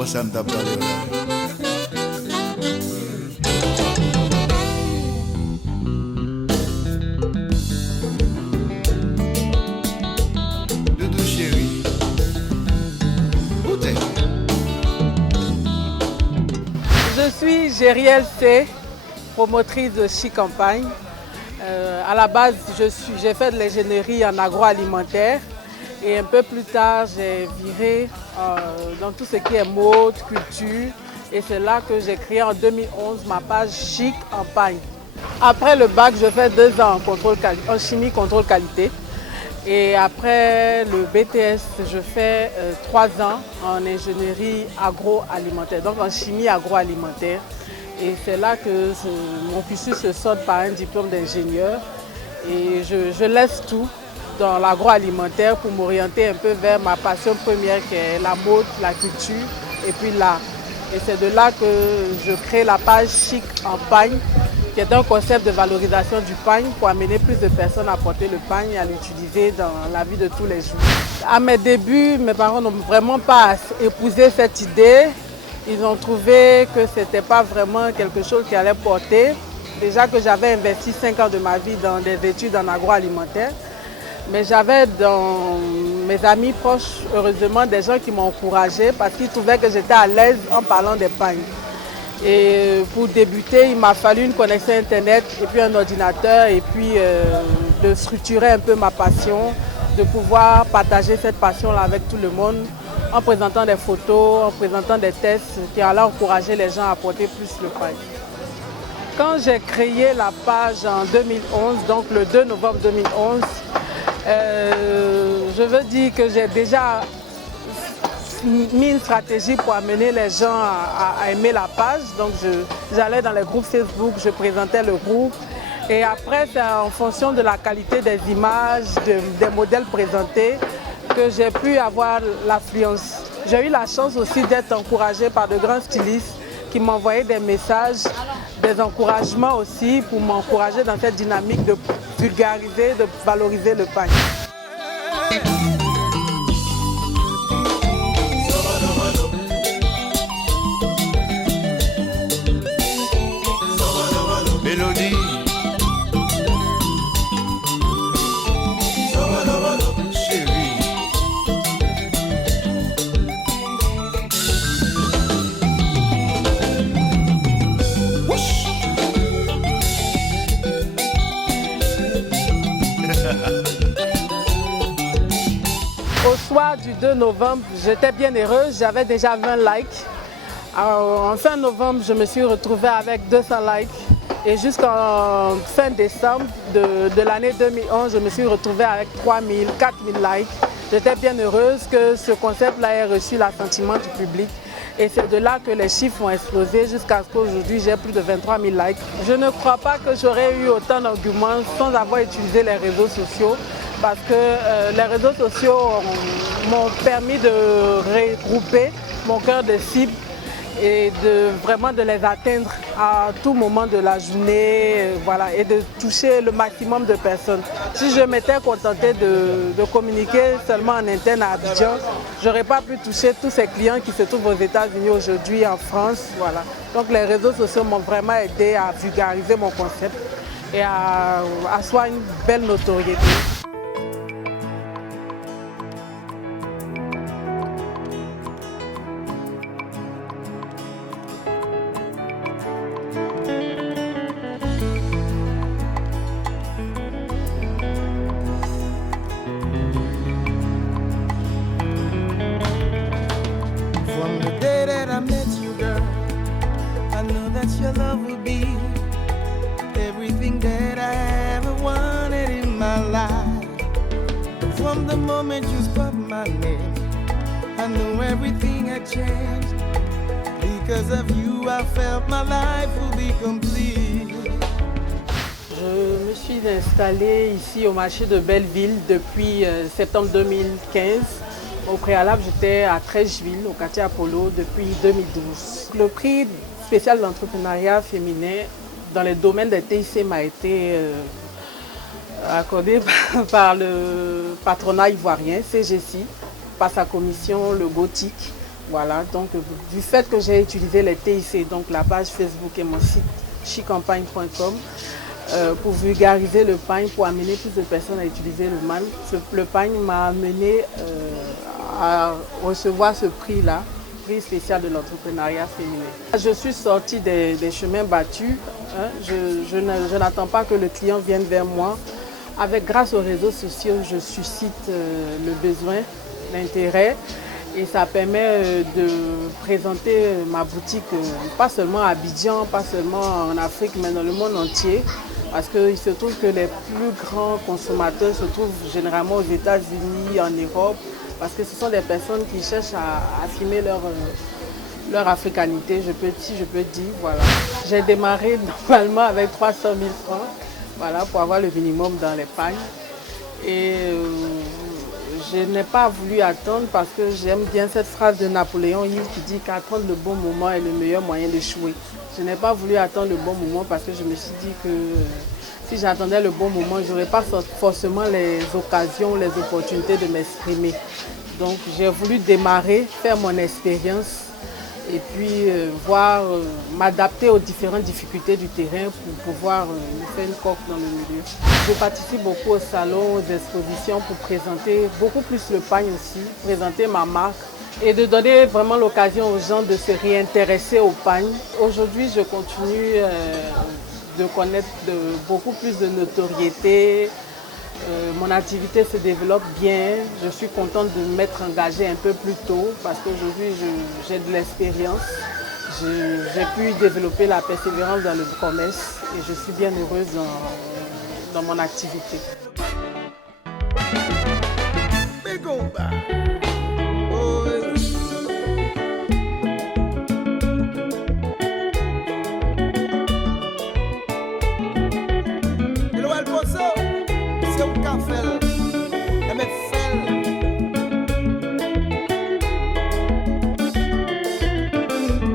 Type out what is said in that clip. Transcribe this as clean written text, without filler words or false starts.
Comment ça me tape dans les Doudou chéri, où t'es? Je suis Gérielle C, promotrice de Chic Campagne. À la base, j'ai fait de l'ingénierie en agroalimentaire et un peu plus tard, j'ai viré dans tout ce qui est mode, culture. Et c'est là que j'ai créé en 2011 ma page Chic Campagne. Après le bac, je fais 2 ans en chimie contrôle qualité. Et après le BTS, je fais 3 ans en ingénierie agroalimentaire, donc en chimie agroalimentaire. Et c'est là que mon cursus se solde par un diplôme d'ingénieur. Et je laisse tout dans l'agroalimentaire pour m'orienter un peu vers ma passion première qui est la mode, la culture et puis l'art. Et c'est de là que je crée la page Chic Campagne, qui est un concept de valorisation du pagne pour amener plus de personnes à porter le pagne et à l'utiliser dans la vie de tous les jours. À mes débuts, mes parents n'ont vraiment pas épousé cette idée. Ils ont trouvé que ce n'était pas vraiment quelque chose qui allait porter. Déjà que j'avais investi 5 ans de ma vie dans des études en agroalimentaire. Mais j'avais dans mes amis proches, heureusement, des gens qui m'ont encouragée parce qu'ils trouvaient que j'étais à l'aise en parlant des pagnes. Et pour débuter, il m'a fallu une connexion Internet et puis un ordinateur et puis de structurer un peu ma passion, de pouvoir partager cette passion-là avec tout le monde en présentant des photos, en présentant des tests qui allaient encourager les gens à porter plus le pagne. Quand j'ai créé la page en 2011, donc le 2 novembre 2011, je veux dire que j'ai déjà mis une stratégie pour amener les gens à aimer la page. Donc j'allais dans les groupes Facebook, je présentais le groupe. Et après, c'est en fonction de la qualité des images, des modèles présentés, que j'ai pu avoir l'affluence. J'ai eu la chance aussi d'être encouragée par de grands stylistes qui m'envoyaient des messages, des encouragements aussi pour m'encourager dans cette dynamique de vulgariser, de valoriser le pagne. Mélodie. Chérie. Au soir du 2 novembre, j'étais bien heureuse, j'avais déjà 20 likes. En fin novembre, je me suis retrouvée avec 200 likes. Et jusqu'en fin décembre de l'année 2011, je me suis retrouvée avec 3000, 4000 likes. J'étais bien heureuse que ce concept-là ait reçu l'assentiment du public. Et c'est de là que les chiffres ont explosé jusqu'à ce qu'aujourd'hui j'ai plus de 23 000 likes. Je ne crois pas que j'aurais eu autant d'arguments sans avoir utilisé les réseaux sociaux. Parce que les réseaux sociaux m'ont permis de regrouper mon cœur de cible et vraiment de les atteindre à tout moment de la journée, voilà, et de toucher le maximum de personnes. Si je m'étais contentée de communiquer seulement en interne à Abidjan, je n'aurais pas pu toucher tous ces clients qui se trouvent aux États-Unis aujourd'hui, en France. Voilà. Donc les réseaux sociaux m'ont vraiment aidé à vulgariser mon concept et à asseoir une belle notoriété. Your love will be everything that I ever wanted in my life. From the moment you spoke my name, I knew everything had changed. Because of you, I felt my life will be complete. Je me suis installée ici au marché de Belleville depuis septembre 2015. Au préalable, j'étais à Trècheville, au quartier Apollo, depuis 2012. Le prix spécial d'entrepreneuriat féminin dans les domaines des TIC m'a été accordé par le patronat ivoirien, CGC, par sa commission, le Gothique, Voilà, donc du fait que j'ai utilisé les TIC, donc la page Facebook et mon site chicampagne.com, pour vulgariser le pagne, pour amener plus de personnes à utiliser le pagne m'a amené à recevoir ce prix-là, prix spécial de l'entrepreneuriat féminin. Je suis sortie des chemins battus, hein. Je n'attends pas que le client vienne vers moi. Grâce aux réseaux sociaux, je suscite le besoin, l'intérêt. Et ça permet de présenter ma boutique, pas seulement à Abidjan, pas seulement en Afrique, mais dans le monde entier. Parce qu'il se trouve que les plus grands consommateurs se trouvent généralement aux États-Unis, en Europe, parce que ce sont des personnes qui cherchent à affirmer leur africanité, je peux dire, voilà. J'ai démarré normalement avec 300 000 francs, voilà, pour avoir le minimum dans les pagnes. Et je n'ai pas voulu attendre parce que j'aime bien cette phrase de Napoléon Hill qui dit qu'attendre le bon moment est le meilleur moyen d'échouer. Je n'ai pas voulu attendre le bon moment parce que je me suis dit que si j'attendais le bon moment, je n'aurais pas forcément les occasions, les opportunités de m'exprimer. Donc j'ai voulu démarrer, faire mon expérience et puis m'adapter aux différentes difficultés du terrain pour pouvoir me faire une coque dans le milieu. Je participe beaucoup aux salons, aux expositions pour présenter beaucoup plus le pagne aussi, présenter ma marque et de donner vraiment l'occasion aux gens de se réintéresser au pagne. Aujourd'hui, je continue de connaître beaucoup plus de notoriété. Mon activité se développe bien. Je suis contente de m'être engagée un peu plus tôt parce qu'aujourd'hui, j'ai de l'expérience. J'ai pu développer la persévérance dans le commerce et je suis bien heureuse dans mon activité. Big old bye.